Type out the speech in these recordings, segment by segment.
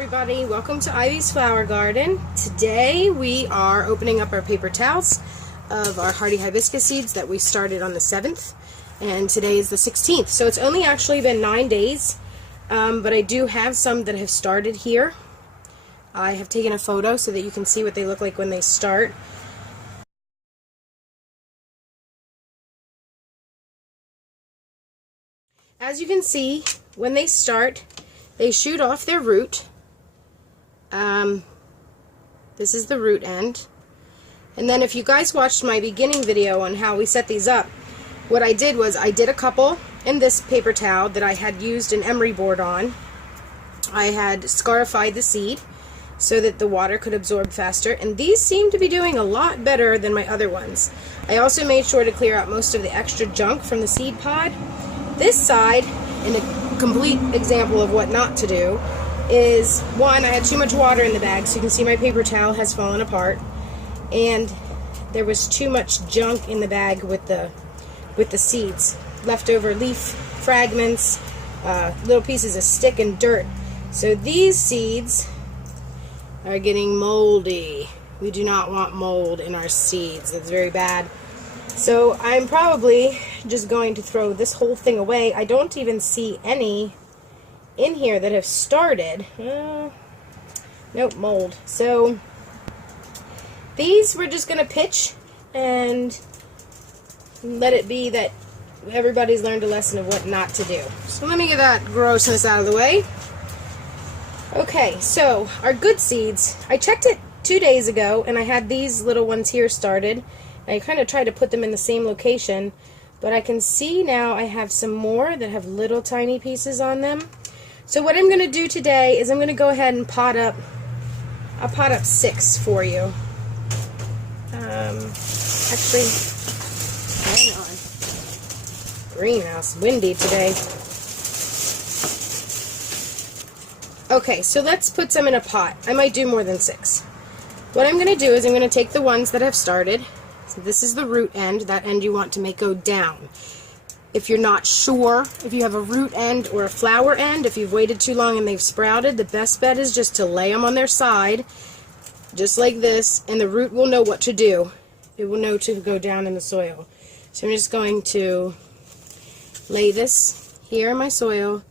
everybody, welcome to Ivy's Flower Garden. Today we are opening up our paper towels of our Hardy Hibiscus seeds that we started on the 7th, and today is the 16th, so it's only actually been 9 days, but I do have some that have started here. I have taken a photo so that you can see what they look like when they start. As you can see, when they start, they shoot off their root. This is the root end. And then if you guys watched my beginning video on how we set these up, what I did was I did a couple in this paper towel that I had used an emery board on. I had scarified the seed so that the water could absorb faster, and these seem to be doing a lot better than my other ones. I also made sure to clear out most of the extra junk from the seed pod. This side, and a complete example of what not to do, is one, I had too much water in the bag, so you can see my paper towel has fallen apart, and there was too much junk in the bag with the seeds, leftover leaf fragments, little pieces of stick and dirt. So these seeds are getting moldy. We do not want mold in our seeds. That's very bad. So I'm probably just going to throw this whole thing away. I don't even see any in here that have started. Nope, mold. So these we're just going to pitch and let it be that everybody's learned a lesson of what not to do. So let me get that grossness out of the way. Okay, so our good seeds, I checked it 2 days ago and I had these little ones here started. I kind of tried to put them in the same location, but I can see now I have some more that have little tiny pieces on them. So what I'm going to do today is I'm going to go ahead and pot up, I'll pot up 6 for you. Actually, hang on. Greenhouse, windy today. Okay, so let's put some in a pot. I might do more than 6. What I'm going to do is I'm going to take the ones that have started. So this is the root end, that end you want to make go down. If you're not sure if you have a root end or a flower end, if you've waited too long and they've sprouted, the best bet is just to lay them on their side, just like this, and the root will know what to do. It will know to go down in the soil. So I'm just going to lay this here in my soil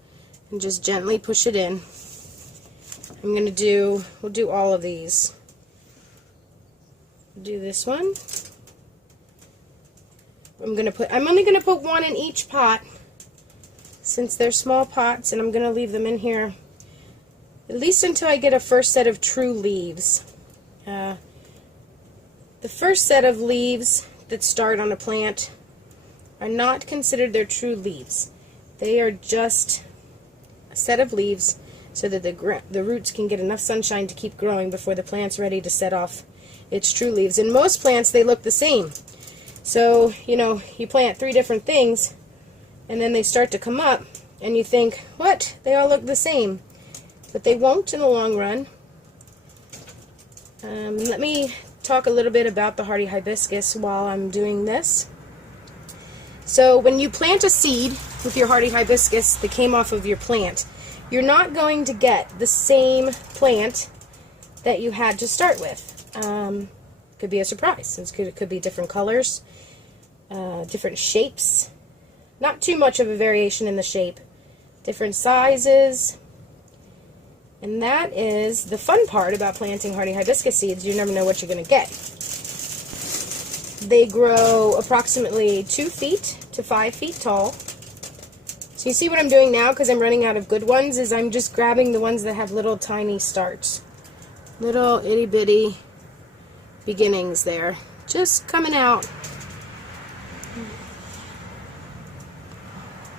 and just gently push it in. I'm going to do, we'll do all of these. We'll do this one. I'm only going to put 1 in each pot since they're small pots, and I'm going to leave them in here at least until I get a first set of true leaves. The first set of leaves that start on a plant are not considered their true leaves. They are just a set of leaves so that the roots can get enough sunshine to keep growing before the plant's ready to set off its true leaves. In most plants, they look the same. So, you know, you plant 3 different things, and then they start to come up, and you think, what? They all look the same. But they won't in the long run. Let me talk a little bit about the Hardy Hibiscus while I'm doing this. So when you plant a seed with your Hardy Hibiscus that came off of your plant, you're not going to get the same plant that you had to start with. Could be a surprise. It could be different colors, different shapes, not too much of a variation in the shape, different sizes, and that is the fun part about planting Hardy Hibiscus seeds. You never know what you're going to get. They grow approximately 2 feet to 5 feet tall. So you see what I'm doing now, because I'm running out of good ones, is I'm just grabbing the ones that have little tiny starts. Little itty bitty beginnings there, just coming out.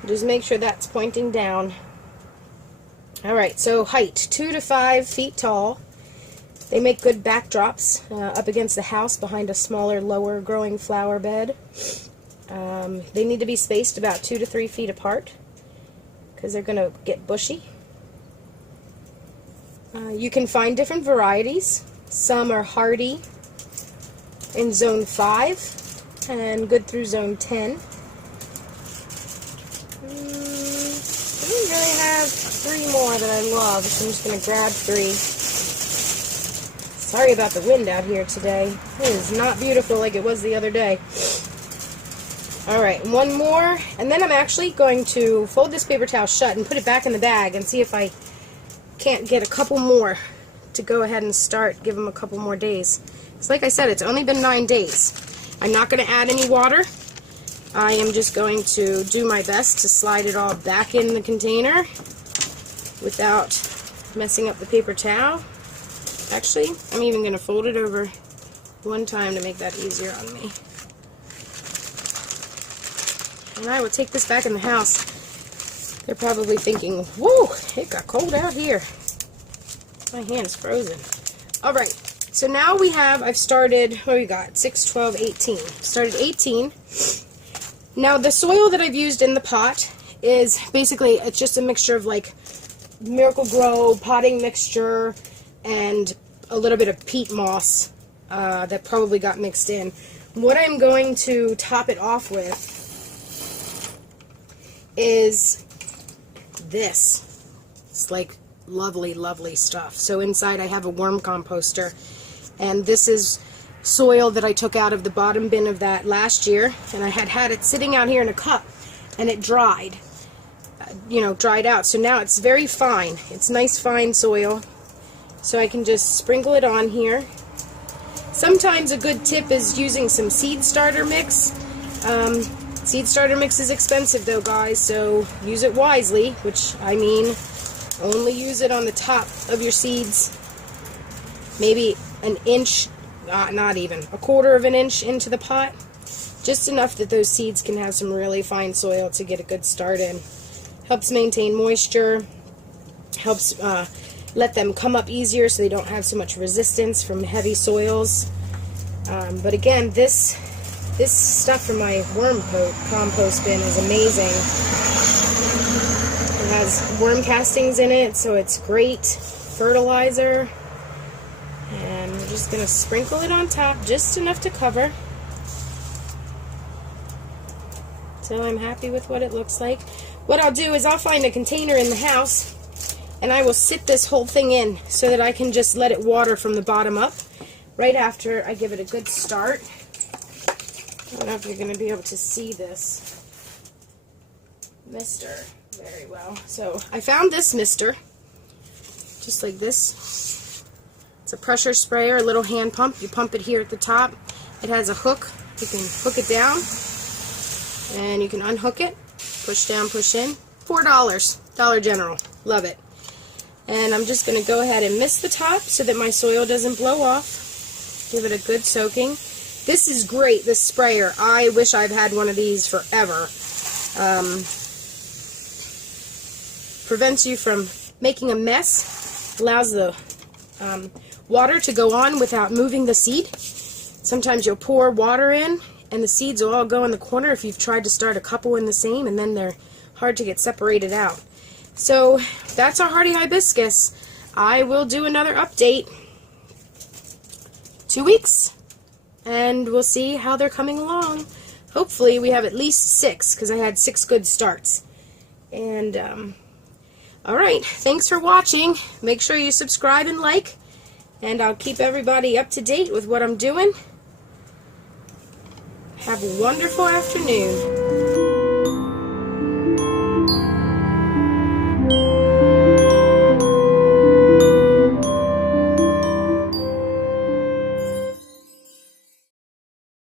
Just make sure that's pointing down. Alright, so height, 2 to 5 feet tall. They make good backdrops up against the house behind a smaller, lower growing flower bed. They need to be spaced about 2 to 3 feet apart because they're going to get bushy. You can find different varieties. Some are hardy in zone 5 and good through zone 10. I don't really have 3 more that I love, so I'm just going to grab 3. Sorry about the wind out here today. It is not beautiful like it was the other day. Alright, 1 more, and then I'm actually going to fold this paper towel shut and put it back in the bag and see if I can't get a couple more to go ahead and start, give them a couple more days. Because like I said, it's only been 9 days. I'm not going to add any water. I am just going to do my best to slide it all back in the container without messing up the paper towel. Actually, I'm even going to fold it over 1 time to make that easier on me. And I will take this back in the house. They're probably thinking, whoa, it got cold out here. My hand's frozen. Alright, so now we have, I've started, what we got? 6, 12, 18. Started 18. Now the soil that I've used in the pot is basically, it's just a mixture of like Miracle Grow, potting mixture, and a little bit of peat moss that probably got mixed in. What I'm going to top it off with is this. It's like lovely, lovely stuff. So inside I have a worm composter, and this is soil that I took out of the bottom bin of that last year, and I had it sitting out here in a cup, and it dried, dried out. So now it's very fine. It's nice fine soil, so I can just sprinkle it on here. Sometimes a good tip is using some seed starter mix. Seed starter mix is expensive though, guys, so use it wisely, which I mean only use it on the top of your seeds, maybe an inch, not even, a quarter of an inch into the pot, just enough that those seeds can have some really fine soil to get a good start in. Helps maintain moisture, helps let them come up easier so they don't have so much resistance from heavy soils. But again, this stuff from my worm compost bin is amazing. It has worm castings in it, so it's great fertilizer. And we're just going to sprinkle it on top, just enough to cover. So I'm happy with what it looks like. What I'll do is I'll find a container in the house, and I will sit this whole thing in so that I can just let it water from the bottom up right after I give it a good start. I don't know if you're going to be able to see this mister very well. So I found this mister, just like this. It's a pressure sprayer, a little hand pump. You pump it here at the top. It has a hook. You can hook it down, and you can unhook it. Push down, push in. $4. Dollar General. Love it. And I'm just going to go ahead and mist the top so that my soil doesn't blow off. Give it a good soaking. This is great, this sprayer. I wish I've had one of these forever. Prevents you from making a mess. Allows the water to go on without moving the seed. Sometimes you'll pour water in, and the seeds will all go in the corner if you've tried to start a couple in the same, and then they're hard to get separated out. So that's our Hardy Hibiscus. I will do another update 2 weeks, and we'll see how they're coming along. Hopefully we have at least 6, because I had 6 good starts. And alright, thanks for watching. Make sure you subscribe and like, and I'll keep everybody up to date with what I'm doing. Have a wonderful afternoon.